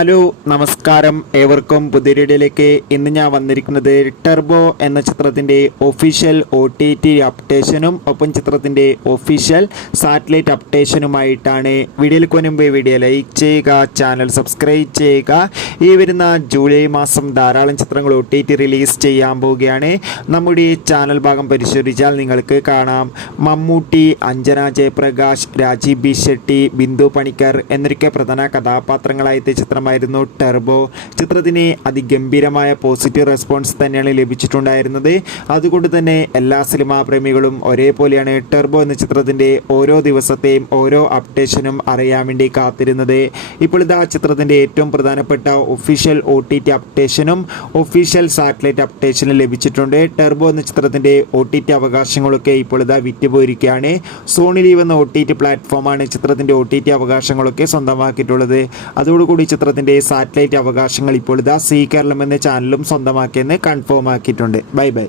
Hello നമസ്കാരം, ഏവർക്കും പുതിയ വീഡിയോയിലേക്ക്. ഇന്ന് ഞാൻ വന്നിരിക്കുന്നത് ടെർബോ എന്ന ചിത്രത്തിൻ്റെ ഒഫീഷ്യൽ OTT അപ്ഡേഷനും ഒപ്പം ചിത്രത്തിൻ്റെ ഒഫീഷ്യൽ സാറ്റലൈറ്റ് അപ്ഡേഷനുമായിട്ടാണ്. വീഡിയോയിലേക്ക് മുൻപ് വീഡിയോ ലൈക്ക് ചെയ്യുക, ചാനൽ സബ്സ്ക്രൈബ് ചെയ്യുക. ഈ വരുന്ന ജൂലൈ മാസം ധാരാളം ചിത്രങ്ങൾ OTT റിലീസ് ചെയ്യാൻ പോവുകയാണ്. നമ്മുടെ ഈ ചാനൽ ഭാഗം പരിശോധിച്ചാൽ നിങ്ങൾക്ക് കാണാം, മമ്മൂട്ടി, അഞ്ജന ജയപ്രകാശ്, രാജീവ് ബി ഷെട്ടി, ബിന്ദു പണിക്കർ എന്നൊക്കെ പ്രധാന കഥാപാത്രങ്ങളായിട്ട് ചിത്രമായിരുന്നു ടെർബോ. ചിത്രത്തിന് അതിഗംഭീരമായ പോസിറ്റീവ് റെസ്പോൺസ് തന്നെയാണ് ലഭിച്ചിട്ടുണ്ടായിരുന്നത്. അതുകൊണ്ട് തന്നെ എല്ലാ സിനിമാ പ്രേമികളും ഒരേപോലെയാണ് ടെർബോ എന്ന ചിത്രത്തിൻ്റെ ഓരോ ദിവസത്തെയും ഓരോ അപ്ഡേഷനും അറിയാൻ വേണ്ടി കാത്തിരുന്നത്. ഇപ്പോൾ ഇതാ ചിത്രത്തിൻ്റെ ഏറ്റവും പ്രധാനപ്പെട്ട ഒഫീഷ്യൽ OTT അപ്ഡേഷനും ഒഫീഷ്യൽ സാറ്റലൈറ്റ് അപ്ഡേഷനും ലഭിച്ചിട്ടുണ്ട്. ടെർബോ എന്ന ചിത്രത്തിൻ്റെ OTT അവകാശങ്ങളൊക്കെ ഇപ്പോൾ ഇതാ വിറ്റുപോയിരിക്കുകയാണ്. സോണി ലീവ് എന്ന OTT പ്ലാറ്റ്ഫോമാണ് ചിത്രത്തിൻ്റെ OTT അവകാശങ്ങളൊക്കെ സ്വന്തമാക്കിയിട്ടുള്ളത്. അതോടുകൂടി ചിത്രത്തിൻ്റെ സാറ്റലൈറ്റ് അവകാശങ്ങൾ ഇപ്പോൾ ഇതാ സീ കേരളം എന്ന ചാനലും സ്വന്തമാക്കിയെന്ന് കൺഫേം ആക്കിയിട്ടുണ്ട്. Bye bye.